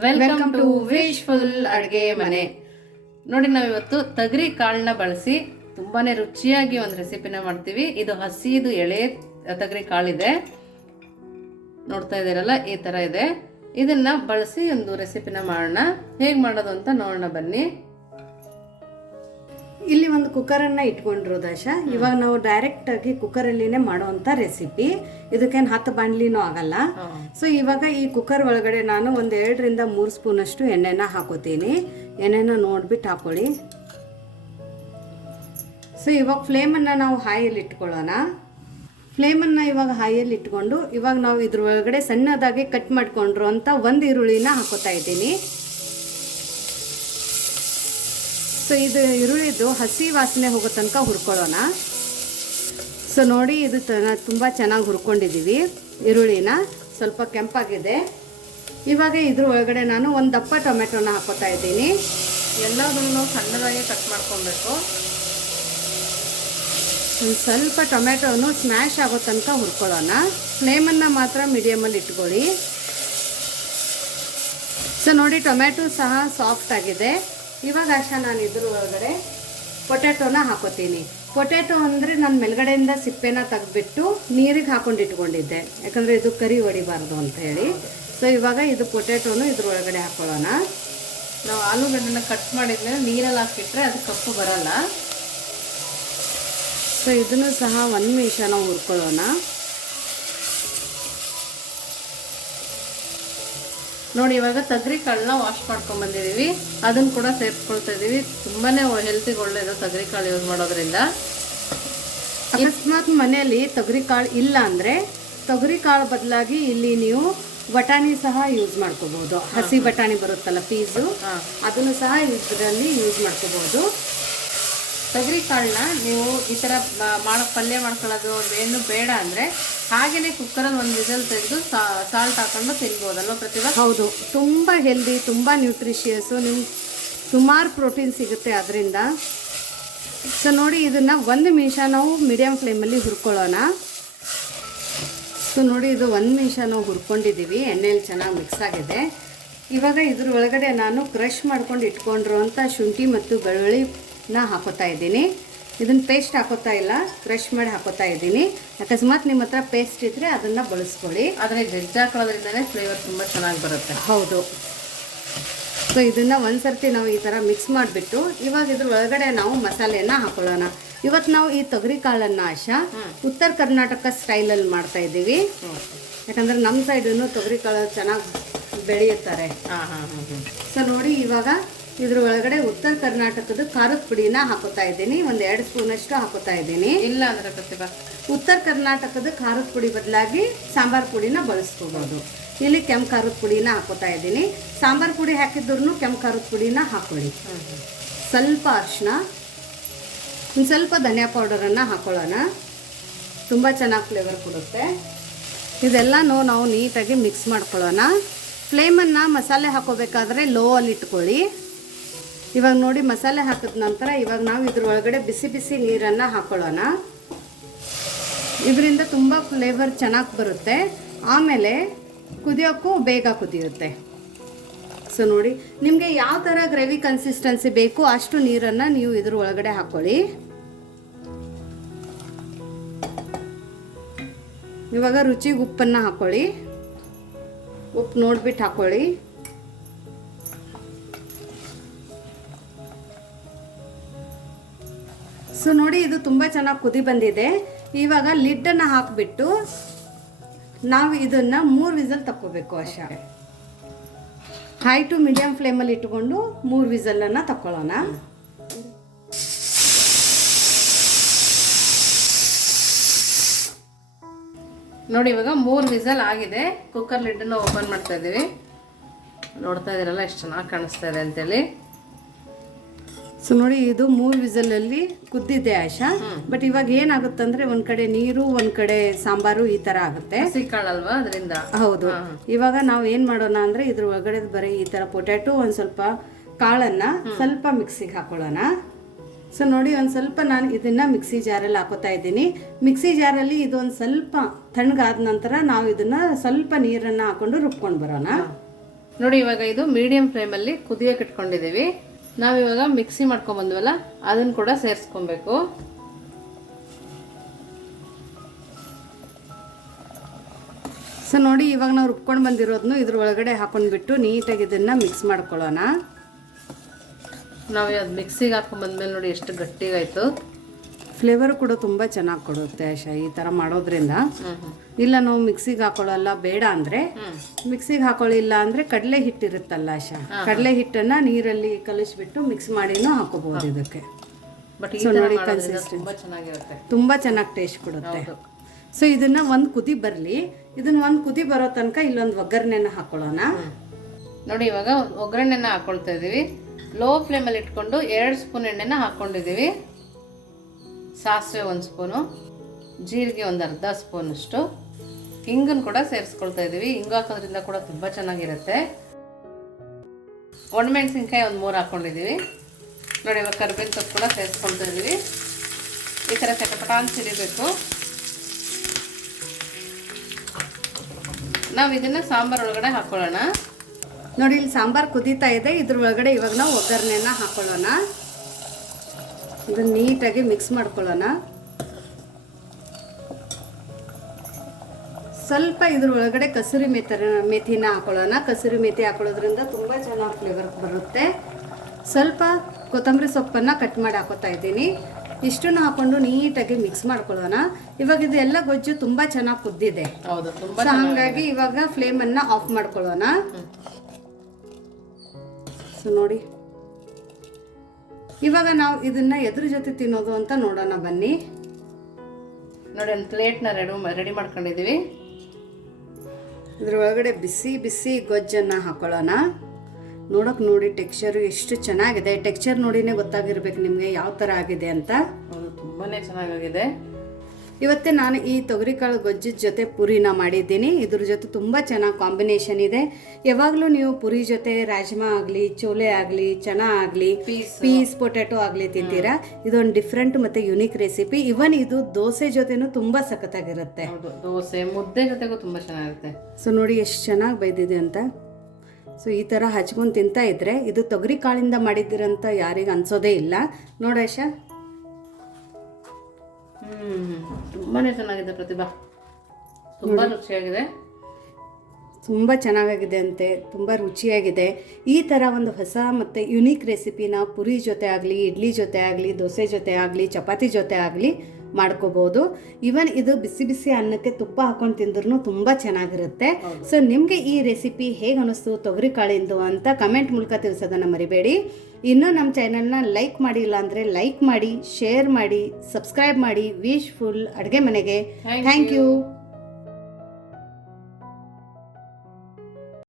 Welcome to wishful ಅಡುಗೆ ಮನೆ. ನೋಡಿ ನಾವಿವತ್ತು ತಗರಿ ಕಾಳನ್ನ ಬಳಸಿ ತುಂಬಾ ರುಚಿಯಾಗಿ ಒಂದು ರೆಸಿಪಿನ ಮಾಡ್ತೀವಿ. ಇದು ಹಸಿದು ಎಳೆ ತಗರಿ ಕಾಳಿದೆ. ನೋಡ್ತಾ ಇದ್ದೀರಲ್ಲ ಈ ಥರ ಇದೆ. ಇದನ್ನ ಬಳಸಿ ಒಂದು ರೆಸಿಪಿನ ಮಾಡೋಣ. ಹೇಗೆ ಮಾಡೋದು ಅಂತ ನೋಡೋಣ ಬನ್ನಿ. ಇಲ್ಲಿ ಒಂದು ಕುಕ್ಕರನ್ನು ಇಟ್ಕೊಂಡ್ರು ದಶ. ಇವಾಗ ನಾವು ಡೈರೆಕ್ಟ್ ಆಗಿ ಕುಕ್ಕರಲ್ಲಿನೇ ಮಾಡುವಂತ ರೆಸಿಪಿ ಇದಕ್ಕೇನು ಹತ್ತು ಬಾಣ್ಲಿನೂ ಆಗಲ್ಲ. ಸೊ ಇವಾಗ ಈ ಕುಕ್ಕರ್ ಒಳಗಡೆ ನಾನು ಒಂದು ಎರಡರಿಂದ ಮೂರು ಸ್ಪೂನ್ ಅಷ್ಟು ಎಣ್ಣೆನ ಹಾಕೋತೀನಿ. ಎಣ್ಣೆನ ನೋಡ್ಬಿಟ್ಟು ಹಾಕೊಳ್ಳಿ. ಸೊ ಇವಾಗ ಫ್ಲೇಮನ್ನು ನಾವು ಹಾಯಲ್ಲಿ ಇಟ್ಕೊಳ್ಳೋಣ. ಫ್ಲೇಮನ್ನು ಇವಾಗ ಹಾಯಲ್ಲಿ ಇಟ್ಕೊಂಡು ಇವಾಗ ನಾವು ಇದ್ರ ಒಳಗಡೆ ಸಣ್ಣದಾಗಿ ಕಟ್ ಮಾಡ್ಕೊಂಡ್ರು ಅಂತ ಒಂದು ಈರುಳ್ಳಿನ ಹಾಕೋತಾ ಇದ್ದೀನಿ. ಸೊ ಇದು ಈರುಳ್ಳಿದು ಹಸಿ ವಾಸನೆ ಹೋಗೋ ತನಕ ಹುರ್ಕೊಳ್ಳೋಣ. ಸೊ ನೋಡಿ ಇದು ತುಂಬ ಚೆನ್ನಾಗಿ ಹುರ್ಕೊಂಡಿದ್ದೀವಿ ಈರುಳ್ಳಿನ. ಸ್ವಲ್ಪ ಕೆಂಪಾಗಿದೆ. ಇವಾಗ ಇದ್ರ ಒಳಗಡೆ ನಾನು ಒಂದು ದಪ್ಪ ಟೊಮೆಟೊನ ಹಾಕೋತಾ ಇದ್ದೀನಿ. ಎಲ್ಲದನ್ನು ಸಣ್ಣದಾಗಿ ಕಟ್ ಮಾಡ್ಕೊಬೇಕು. ಒಂದು ಸ್ವಲ್ಪ ಟೊಮೆಟೊನು ಸ್ಮ್ಯಾಶ್ ಆಗೋ ತನಕ ಹುರ್ಕೊಳ್ಳೋಣ. ಫ್ಲೇಮನ್ನು ಮಾತ್ರ ಮೀಡಿಯಮಲ್ಲಿ ಇಟ್ಕೊಳ್ಳಿ. ಸೊ ನೋಡಿ ಟೊಮೆಟೊ ಸಹ ಸಾಫ್ಟ್ ಆಗಿದೆ. ಇವಾಗ ಅಷ್ಟ ನಾನು ಇದ್ರ ಒಳಗಡೆ ಪೊಟ್ಯಾಟೋನ ಹಾಕೋತೀನಿ. ಪೊಟ್ಯಾಟೊ ಅಂದರೆ ನಾನು ಮೇಲ್ಗಡೆಯಿಂದ ಸಿಪ್ಪೆನ ತೆಗೆದ್ಬಿಟ್ಟು ನೀರಿಗೆ ಹಾಕೊಂಡು ಇಟ್ಕೊಂಡಿದ್ದೆ. ಯಾಕಂದರೆ ಇದು ಕರಿ ಹೊಡಿಬಾರ್ದು ಅಂತ ಹೇಳಿ. ಸೊ ಇವಾಗ ಇದು ಪೊಟ್ಯಾಟೋನು ಇದ್ರೊಳಗಡೆ ಹಾಕೊಳ್ಳೋಣ. ನಾವು ಆಲೂಗಡ್ಡೆನ ಕಟ್ ಮಾಡಿದ್ಮೇಲೆ ನೀರಲ್ಲಿ ಹಾಕಿಟ್ರೆ ಅದು ಕಪ್ಪು ಬರಲ್ಲ. ಸೊ ಇದನ್ನು ಸಹ ಒಂದು ನಿಮಿಷ ನಾವು ಹುರ್ಕೊಳ್ಳೋಣ. ನೋಡಿ ಇವಾಗ ತಗರಿ ಕಾಳನ್ನ ವಾಶ್ ಮಾಡ್ಕೊಂಡ್ ಬಂದಿದೀವಿ. ಅದನ್ನ ಕೂಡ ಸೇರಿಸ್ಕೊಳ್ತಾ ಇದೀವಿ. ತುಂಬಾನೇ ಹೆಲ್ತಿಗೆ ಒಳ್ಳೇದು ತಗರಿ ಕಾಳು ಯೂಸ್ ಮಾಡೋದ್ರಿಂದ. ಅಕಸ್ಮಾತ್ ಮನೆಯಲ್ಲಿ ತೊಗರಿ ಕಾಳು ಇಲ್ಲ ಅಂದರೆ ತೊಗರಿ ಕಾಳು ಬದಲಾಗಿ ಇಲ್ಲಿ ನೀವು ಬಟಾಣಿ ಸಹ ಯೂಸ್ ಮಾಡ್ಕೋಬಹುದು ಹಸಿ ಬಟಾಣಿ ಬರುತ್ತಲ್ಲ ಪೀಸು. ಅದನ್ನು ಸಹ ಇದರಲ್ಲಿ ಯೂಸ್ ಮಾಡ್ಕೋಬಹುದು ತೊಗರಿ ಕಾಳನ್ನ ನೀವು ಈ ಥರ ಮಾಡೋ ಪಲ್ಯ ಮಾಡ್ಕೊಳ್ಳೋದು ಏನು ಬೇಡ ಅಂದರೆ ಹಾಗೇನೆ ಕುಕ್ಕರಲ್ಲಿ ಒಂದು ವಿಸಲ್ ತೆಗೆದು ಸಾಲ್ಟ್ ಹಾಕೊಂಡು ತಿನ್ಬೋದಲ್ವ ಪ್ರತಿಭಾ? ಹೌದು. ತುಂಬ ಹೆಲ್ದಿ ತುಂಬ ನ್ಯೂಟ್ರಿಷಿಯಸ್ ನಿಮ್ಗೆ ಸುಮಾರು ಪ್ರೋಟೀನ್ ಸಿಗುತ್ತೆ ಅದರಿಂದ. ಸೊ ನೋಡಿ ಇದನ್ನು ಒಂದು ನಿಮಿಷ ನಾವು ಮೀಡಿಯಮ್ ಫ್ಲೇಮಲ್ಲಿ ಹುರ್ಕೊಳ್ಳೋಣ. ಸೊ ನೋಡಿ ಇದು ಒಂದು ನಿಮಿಷ ನಾವು ಹುರ್ಕೊಂಡಿದ್ದೀವಿ ಎಣ್ಣೆಯಲ್ಲಿ ಚೆನ್ನಾಗಿ ಮಿಕ್ಸ್ ಆಗಿದೆ. ಇವಾಗ ಇದ್ರ ಒಳಗಡೆ ನಾನು ಕ್ರಷ್ ಮಾಡ್ಕೊಂಡು ಇಟ್ಕೊಂಡಿರುವಂಥ ಶುಂಠಿ ಮತ್ತು ಬೆಳ್ಳುಳ್ಳಿನ ಹಾಕೋತಾ ಇದ್ದೀನಿ. ಇದನ್ನು ಪೇಸ್ಟ್ ಹಾಕೋತಾ ಇಲ್ಲ ಕ್ರಷ್ ಮಾಡಿ ಹಾಕೋತಾ ಇದ್ದೀನಿ. ಅಕಸ್ಮಾತ್ ನಿಮ್ಮ ಹತ್ರ ಪೇಸ್ಟ್ ಇದ್ದರೆ ಅದನ್ನು ಬಳಸ್ಕೊಳ್ಳಿ. ಆದರೆ ಜಜ್ಜಿ ಹಾಕೊಳ್ಳೋದ್ರಿಂದಲೇ ಫ್ಲೇವರ್ ತುಂಬ ಚೆನ್ನಾಗಿ ಬರುತ್ತೆ. ಹೌದು. ಸೊ ಇದನ್ನು ಒಂದು ಸರ್ತಿ ನಾವು ಈ ಥರ ಮಿಕ್ಸ್ ಮಾಡಿಬಿಟ್ಟು ಇವಾಗ ಇದ್ರ ಒಳಗಡೆ ನಾವು ಮಸಾಲೆಯನ್ನು ಹಾಕೊಳ್ಳೋಣ. ಇವತ್ತು ನಾವು ಈ ತೊಗರಿ ಕಾಳನ್ನು ಆಶಾ ಉತ್ತರ ಕರ್ನಾಟಕ ಸ್ಟೈಲಲ್ಲಿ ಮಾಡ್ತಾ ಇದ್ದೀವಿ. ಯಾಕಂದ್ರೆ ನಮ್ಮ ಸೈಡನ್ನು ತೊಗರಿ ಕಾಳು ಚೆನ್ನಾಗಿ ಬೆಳೆಯುತ್ತಾರೆ. ಸೊ ನೋಡಿ ಇವಾಗ ಇದ್ರ ಒಳಗಡೆ ಉತ್ತರ ಕರ್ನಾಟಕದ ಖಾರದ ಪುಡಿನ ಹಾಕೋತಾ ಇದ್ದೀನಿ. ಒಂದು ಎರಡು ಸ್ಪೂನಷ್ಟು ಹಾಕೋತಾ ಇದ್ದೀನಿ. ಇಲ್ಲ ಅಂದ್ರೆ ಪ್ರತಿಭಾ. ಉತ್ತರ ಕರ್ನಾಟಕದ ಖಾರದ ಪುಡಿ ಬದಲಾಗಿ ಸಾಂಬಾರ್ ಪುಡಿನ ಬಳಸ್ಕೋಬೋದು. ಇಲ್ಲಿ ಕೆಂಪು ಖಾರದ ಪುಡಿನ ಹಾಕೋತಾ ಇದ್ದೀನಿ. ಸಾಂಬಾರ್ ಪುಡಿ ಹಾಕಿದ್ರು ಕೆಂಪು ಖಾರದ ಪುಡಿನ ಹಾಕೊಳ್ಳಿ. ಸ್ವಲ್ಪ ಅರ್ಶನ ಒಂದ್ ಸ್ವಲ್ಪ ಧನಿಯಾ ಪೌಡರನ್ನು ಹಾಕೊಳ್ಳೋಣ. ತುಂಬ ಚೆನ್ನಾಗಿ ಫ್ಲೇವರ್ ಕೊಡುತ್ತೆ. ಇದೆಲ್ಲನೂ ನಾವು ನೀಟಾಗಿ ಮಿಕ್ಸ್ ಮಾಡ್ಕೊಳ್ಳೋಣ. ಫ್ಲೇಮನ್ನು ಮಸಾಲೆ ಹಾಕೋಬೇಕಾದ್ರೆ ಲೋ ಅಲ್ಲಿ ಇಟ್ಕೊಳ್ಳಿ. ಇವಾಗ ನೋಡಿ ಮಸಾಲೆ ಹಾಕಿದ ನಂತರ ಇವಾಗ ನಾವು ಇದ್ರ ಒಳಗಡೆ ಬಿಸಿ ಬಿಸಿ ನೀರನ್ನು ಹಾಕೊಳ್ಳೋಣ. ಇದರಿಂದ ತುಂಬ ಫ್ಲೇವರ್ ಚೆನ್ನಾಗಿ ಬರುತ್ತೆ. ಆಮೇಲೆ ಕುದಿಯೋಕ್ಕೂ ಬೇಗ ಕುದಿಯುತ್ತೆ. ಸೊ ನೋಡಿ, ನಿಮಗೆ ಯಾವ ಥರ ಗ್ರೇವಿ ಕನ್ಸಿಸ್ಟೆನ್ಸಿ ಬೇಕು ಅಷ್ಟು ನೀರನ್ನು ನೀವು ಇದ್ರ ಒಳಗಡೆ ಹಾಕ್ಕೊಳ್ಳಿ ಇವಾಗ ರುಚಿಗೆ ಉಪ್ಪನ್ನು ಹಾಕ್ಕೊಳ್ಳಿ ಉಪ್ಪು ನೋಡ್ಬಿಟ್ಟು ಹಾಕ್ಕೊಳ್ಳಿ ಸೊ ನೋಡಿ, ಇದು ತುಂಬ ಚೆನ್ನಾಗಿ ಕುದಿ ಬಂದಿದೆ. ಇವಾಗ ಲಿಡ್ಡನ್ನು ಹಾಕಿಬಿಟ್ಟು ನಾವು ಇದನ್ನು ಮೂರು ವಿಸಲ್ ತಕ್ಕೋಬೇಕು ಅಷ್ಟೇ ಹೈ ಟು ಮೀಡಿಯಂ ಫ್ಲೇಮಲ್ಲಿ ಇಟ್ಕೊಂಡು ಮೂರು ವಿಸಲನ್ನು ತಕ್ಕೊಳ್ಳೋಣ. ನೋಡಿ, ಇವಾಗ ಮೂರು ವಿಸಲ್ ಆಗಿದೆ. ಕುಕ್ಕರ್ ಲಿಡ್ಡನ್ನು ಓಪನ್ ಮಾಡ್ತಾ ಇದ್ದೀವಿ ನೋಡ್ತಾ ಇದ್ದೀರಲ್ಲ ಎಷ್ಟು ಚೆನ್ನಾಗಿ ಕಾಣಿಸ್ತಾ ಇದೆ ಅಂತೇಳಿ. ಸೊ ನೋಡಿ ಇದು ಮೂರು ವಿಸಲಲ್ಲಿ ಕುದ್ದಿದೆ ಆಶಾ ಬಟ್ ಇವಾಗ ಏನಾಗುತ್ತಂದ್ರೆ ಒಂದ್ ಕಡೆ ನೀರು ಒಂದ್ ಕಡೆ ಸಾಂಬಾರು ಈ ತರ ಆಗುತ್ತೆ. ಅದರಿಂದ? ಹೌದು. ಇವಾಗ ನಾವು ಏನ್ ಮಾಡೋಣ ಅಂದ್ರೆ ಇದ್ರ ಒಳಗಡೆ ಬರೀ ಈ ತರ ಪೊಟ್ಯಾಟೊ ಒಂದ್ ಸ್ವಲ್ಪ ಕಾಳನ್ನ ಸ್ವಲ್ಪ ಮಿಕ್ಸಿಗೆ ಹಾಕೊಳ್ಳೋಣ. ಸೊ ನೋಡಿ ಒಂದು ಸ್ವಲ್ಪ ನಾನು ಇದನ್ನ ಮಿಕ್ಸಿ ಜಾರಲ್ಲಿ ಹಾಕೋತಾ ಇದ್ದೀನಿ. ಮಿಕ್ಸಿ ಜಾರಲ್ಲಿ ಇದೊಂದು ಸ್ವಲ್ಪ ತಣ್ಣಗಾದ ನಂತರ ನಾವು ಇದನ್ನ ಸ್ವಲ್ಪ ನೀರನ್ನು ಹಾಕೊಂಡು ರುಬ್ಕೊಂಡು ಬರೋಣ. ನೋಡಿ ಇವಾಗ ಇದು ಮೀಡಿಯಂ ಫ್ಲೇಮಲ್ಲಿ ಕುದಿಯೋಕೆ ಇಟ್ಕೊಂಡಿದ್ದೀವಿ. ನಾವಿವಾಗ ಮಿಕ್ಸಿ ಮಾಡ್ಕೊಂಬಂದ್ವಲ್ಲ ಅದನ್ನು ಕೂಡ ಸೇರಿಸ್ಕೊಬೇಕು. ಸೊ ನೋಡಿ, ಇವಾಗ ನಾವು ರುಬ್ಕೊಂಡು ಬಂದಿರೋದನ್ನು ಇದ್ರ ಒಳಗಡೆ ಹಾಕೊಂಡ್ಬಿಟ್ಟು ನೀಟಾಗಿ ಇದನ್ನು ಮಿಕ್ಸ್ ಮಾಡ್ಕೊಳ್ಳೋಣ. ನಾವು ಅದು ಮಿಕ್ಸಿಗೆ ಬಂದ್ಮೇಲೆ ನೋಡಿ ಎಷ್ಟು ಗಟ್ಟಿಗಾಯ್ತು. ಫ್ಲೇವರ್ ಕೂಡ ತುಂಬ ಚೆನ್ನಾಗಿ ಕೊಡುತ್ತೆ ಆಶಾ ಈ ಥರ ಮಾಡೋದ್ರಿಂದ. ಇಲ್ಲ ನಾವು ಮಿಕ್ಸಿಗೆ ಹಾಕೊಳ್ಳಲ್ಲ ಬೇಡ ಅಂದರೆ ಮಿಕ್ಸಿಗೆ ಹಾಕೊಳ್ಳಿಲ್ಲ ಅಂದರೆ ಕಡಲೆ ಹಿಟ್ಟಿರುತ್ತಲ್ಲ ಆಶಾ ಕಡಲೆ ಹಿಟ್ಟನ್ನು ನೀರಲ್ಲಿ ಕಲಿಸ್ಬಿಟ್ಟು ಮಿಕ್ಸ್ ಮಾಡಿನೂ ಹಾಕೋಬಹುದು ಇದಕ್ಕೆ. ಥರ ನೋಡಿ ಮಾಡೋದ್ರಿಂದ ತುಂಬಾ ಚೆನ್ನಾಗಿ ಟೇಸ್ಟ್ ಕೊಡುತ್ತೆ. ಸೊ ಇದನ್ನ ಒಂದು ಕುದಿ ಬರಲಿ. ಇದನ್ನ ಒಂದು ಕುದಿ ಬರೋ ತನಕ ಇಲ್ಲೊಂದು ಒಗ್ಗರಣೆನ ಹಾಕೊಳ್ಳೋಣ. ನೋಡಿ ಇವಾಗ ಒಗ್ಗರಣೆನ ಹಾಕೊಳ್ತಾ ಇದೀವಿ. ಲೋ ಫ್ಲೇಮಲ್ಲಿ ಇಟ್ಕೊಂಡು ಎರಡು ಸ್ಪೂನ್ ಎಣ್ಣೆನ ಹಾಕ್ಕೊಂಡಿದ್ದೀವಿ ಸಾಸಿವೆ ಒಂದು ಸ್ಪೂನು, ಜೀರಿಗೆ ಒಂದು ಅರ್ಧ ಸ್ಪೂನಷ್ಟು. ಹಿಂಗನ್ನು ಕೂಡ ಸೇರಿಸ್ಕೊಳ್ತಾ ಇದ್ದೀವಿ ಹಿಂಗು ಹಾಕೋದ್ರಿಂದ ಕೂಡ ತುಂಬ ಚೆನ್ನಾಗಿರುತ್ತೆ. ಒಣಮೆಣಸಿನ್ಕಾಯಿ ಒಂದು ಮೂರು ಹಾಕ್ಕೊಂಡಿದ್ದೀವಿ ನೋಡಿ, ಇವಾಗ ಕರಿಬೇವು ಸೊಪ್ಪು ಕೂಡ ಸೇರಿಸ್ಕೊಳ್ತಾ ಇದ್ದೀವಿ ಈ ಥರ ಚಟಪಟ ಅಂತ ಸಿಡಿಬೇಕು. ನಾವು ಇದನ್ನು ಸಾಂಬಾರ್ ಒಳಗಡೆ ಹಾಕ್ಕೊಳ್ಳೋಣ ನೋಡಿ, ಇಲ್ಲಿ ಸಾಂಬಾರು ಕುದೀತಾ ಇದೆ. ಇದ್ರ ಒಳಗಡೆ ಇವಾಗ ನಾವು ಒಗ್ಗರಣೆಯನ್ನು ಹಾಕೊಳ್ಳೋಣ. ಇದನ್ನ ನೀಟಾಗಿ ಮಿಕ್ಸ್ ಮಾಡ್ಕೊಳ್ಳೋಣ. ಸ್ವಲ್ಪ ಇದ್ರ ಒಳಗಡೆ ಕಸೂರಿ ಮೆಥರ ಮೆಥಿನ ಹಾಕೊಳ್ಳೋಣ. ಕಸೂರಿ ಮೆಥಿ ಹಾಕೊಳ್ಳೋದ್ರಿಂದ ತುಂಬ ಚೆನ್ನಾಗಿ ಫ್ಲೇವರ್ ಬರುತ್ತೆ. ಸ್ವಲ್ಪ ಕೊತ್ತಂಬರಿ ಸೊಪ್ಪನ್ನು ಕಟ್ ಮಾಡಿ ಹಾಕೋತಾ ಇದ್ದೀನಿ. ಇಷ್ಟನ್ನು ಹಾಕೊಂಡು ನೀಟಾಗಿ ಮಿಕ್ಸ್ ಮಾಡ್ಕೊಳ್ಳೋಣ. ಇವಾಗ ಇದೆಲ್ಲ ಗೊಜ್ಜು ತುಂಬ ಚೆನ್ನಾಗಿ ಕುದ್ದಿದೆ. ಹಾಗಾಗಿ ಇವಾಗ ಫ್ಲೇಮನ್ನು ಆಫ್ ಮಾಡ್ಕೊಳ್ಳೋಣ. ಸೊ ನೋಡಿ. ಇವಾಗ ನಾವು ಇದನ್ನ ಎದ್ರ ಜೊತೆ ತಿನ್ನೋದು ಅಂತ ನೋಡೋಣ ಬನ್ನಿ. ನೋಡಿ, ಒಂದು ಪ್ಲೇಟ್ನ ರೆಡಿ ರೆಡಿ ಮಾಡ್ಕೊಂಡಿದ್ದೀವಿ. ಇದ್ರ ಒಳಗಡೆ ಬಿಸಿ ಬಿಸಿ ಗೊಜ್ಜನ್ನು ಹಾಕೊಳ್ಳೋಣ. ನೋಡೋಕೆ ನೋಡಿ ಟೆಕ್ಸ್ಚರು ಎಷ್ಟು ಚೆನ್ನಾಗಿದೆ. ಟೆಕ್ಸ್ಚರ್ ನೋಡಿನೇ ಗೊತ್ತಾಗಿರ್ಬೇಕು ನಿಮಗೆ ಯಾವ ಥರ ಆಗಿದೆ ಅಂತ. ಹೌದು, ತುಂಬಾನೇ ಚೆನ್ನಾಗಿದೆ ಇವತ್ತೇ ನಾನು ಈ ತೊಗರಿಕಾಳು ಗೊಜ್ಜು ಜೊತೆ ಪುರಿನ ಮಾಡಿದ್ದೀನಿ. ಇದ್ರ ಜೊತೆ ತುಂಬ ಚೆನ್ನಾಗಿ ಕಾಂಬಿನೇಷನ್ ಇದೆ. ಯಾವಾಗಲೂ ನೀವು ಪುರಿ ಜೊತೆ ರಾಜ್ಮಾ ಆಗಲಿ ಚೋಲೆ ಆಗಲಿ ಚನಾ ಆಗಲಿ ಪೀಸ್ ಪೀಸ್ ಪೊಟ್ಯಾಟೊ ಆಗಲಿ ತಿಂತೀರಾ? ಇದೊಂದು ಡಿಫ್ರೆಂಟ್ ಮತ್ತು ಯುನಿಕ್ ರೆಸಿಪಿ ಇವನ್ ಇದು ದೋಸೆ ಜೊತೆನೂ ತುಂಬ ಸಖತ್ತಾಗಿರುತ್ತೆ. ದೋಸೆ ಮುದ್ದೆ ಜೊತೆಗೂ ತುಂಬಾ ಚೆನ್ನಾಗಿರುತ್ತೆ. ಸೊ ನೋಡಿ ಎಷ್ಟು ಚೆನ್ನಾಗಿ ಬೈದಿದೆ ಅಂತ. ಸೊ ಈ ಥರ ಹಚ್ಕೊಂಡು ತಿಂತಾ ಇದ್ರೆ ಇದು ತೊಗರಿ ಕಾಳಿಂದ ಮಾಡಿದ್ದೀರಂತ ಯಾರಿಗೆ ಅನ್ಸೋದೇ ಇಲ್ಲ. ನೋಡಾಶ ಹ್ಮ್ ತುಂಬಾನೇ ಚೆನ್ನಾಗಿದೆ ಪ್ರತಿಭಾ. ತುಂಬಾ ರುಚಿಯಾಗಿದೆ. ತುಂಬ ಚೆನ್ನಾಗಾಗಿದೆ ಅಂತೆ ತುಂಬ ರುಚಿಯಾಗಿದೆ. ಈ ಥರ ಒಂದು ಹೊಸ ಮತ್ತು ಯುನೀಕ್ ರೆಸಿಪಿನ ಪುರಿ ಜೊತೆ ಆಗಲಿ ಇಡ್ಲಿ ಜೊತೆ ಆಗಲಿ ದೋಸೆ ಜೊತೆ ಆಗಲಿ ಚಪಾತಿ ಜೊತೆ ಆಗಲಿ ಮಾಡ್ಕೋಬೋದು. ಇವನ್ ಇದು ಬಿಸಿ ಬಿಸಿ ಅನ್ನಕ್ಕೆ ತುಪ್ಪ ಹಾಕೊಂಡು ತಿಂದ್ರೂ ತುಂಬ ಚೆನ್ನಾಗಿರುತ್ತೆ. ಸೊ ನಿಮಗೆ ಈ ರೆಸಿಪಿ ಹೇಗೆ ಅನಿಸ್ತು? ತೊಗರಿ ಕಾಳಿಂದು ಅಂತ ಕಮೆಂಟ್ ಮೂಲಕ ತಿಳಿಸೋದನ್ನ ಮರಿಬೇಡಿ. ಇನ್ನೂ ನಮ್ಮ ಚಾನಲ್ನ ಲೈಕ್ ಮಾಡಿಲ್ಲ ಅಂದರೆ ಲೈಕ್ ಮಾಡಿ ಶೇರ್ ಮಾಡಿ ಸಬ್ಸ್ಕ್ರೈಬ್ ಮಾಡಿ. ವಿಶ್ ಫುಲ್ ಅಡುಗೆ ಮನೆಗೆ. Thank you